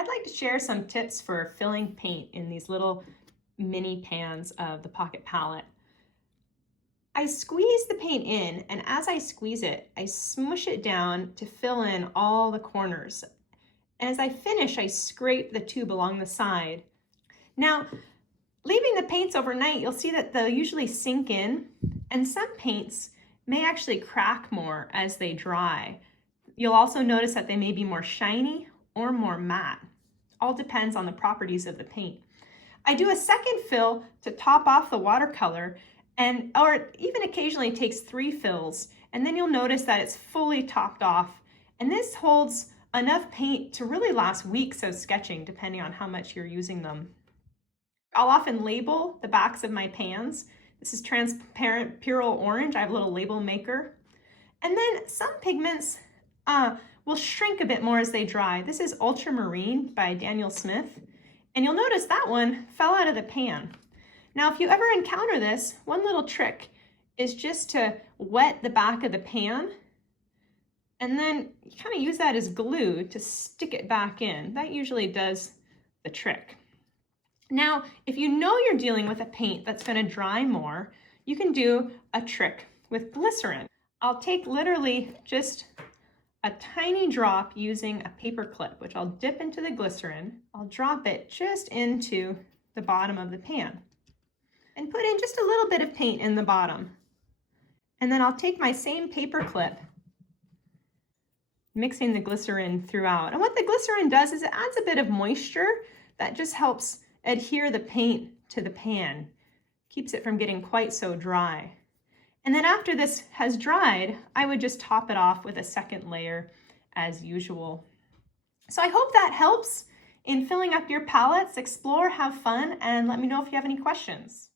I'd like to share some tips for filling paint in these little mini pans of the Pocket Palette. I squeeze the paint in, and as I squeeze it, I smush it down to fill in all the corners. And as I finish, I scrape the tube along the side. Now, leaving the paints overnight, you'll see that they'll usually sink in, and some paints may actually crack more as they dry. You'll also notice that they may be more shiny or more matte. All depends on the properties of the paint. I do a second fill to top off the watercolor, or it even occasionally takes 3 fills, and then you'll notice that it's fully topped off. And this holds enough paint to really last weeks of sketching, depending on how much you're using them. I'll often label the backs of my pans. This is transparent Purell Orange. I have a little label maker. And then some pigments will shrink a bit more as they dry. This is Ultramarine by Daniel Smith. And you'll notice that one fell out of the pan. Now, if you ever encounter this, one little trick is just to wet the back of the pan, and then you kind of use that as glue to stick it back in. That usually does the trick. Now, if you know you're dealing with a paint that's going to dry more, you can do a trick with glycerin. I'll take literally just a tiny drop using a paper clip, which I'll dip into the glycerin. I'll drop it just into the bottom of the pan and put in just a little bit of paint in the bottom. And then I'll take my same paper clip, mixing the glycerin throughout. And what the glycerin does is it adds a bit of moisture that just helps adhere the paint to the pan, keeps it from getting quite so dry. And then after this has dried, I would just top it off with a second layer as usual. So I hope that helps in filling up your palettes. Explore, have fun, and let me know if you have any questions.